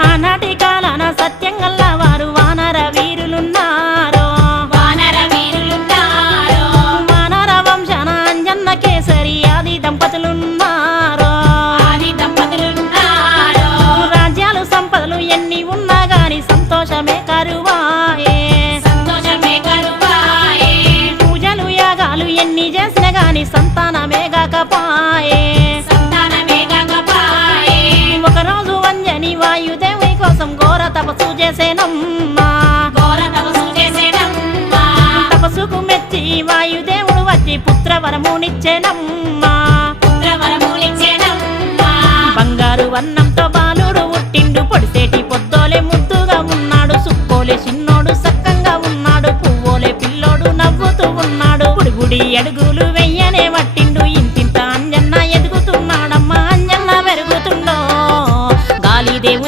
ఆనాటి కాలాన సత్యంగల్లా వారు వానర వీరులున్నారు. వానర వంశన అంజన్న కేసరి ఆది దంపతులున్నారు. రాజ్యాలు సంపదలు ఎన్ని ఉన్నా గాని సంతోషమే కరువాయే. పూజలు యాగాలు ఎన్ని చేసిన గాని సంతానమే కాకపాయే. ఒకరోజు అంజని వాయుదేవుని కోసం ఘోర తపస్సు చేసేనమ్మా. తపస్సుకు మెచ్చి వాయుదేవుడు వచ్చి పుత్రవరమునిచ్చేనమ్మా. బంగారు వర్ణంతో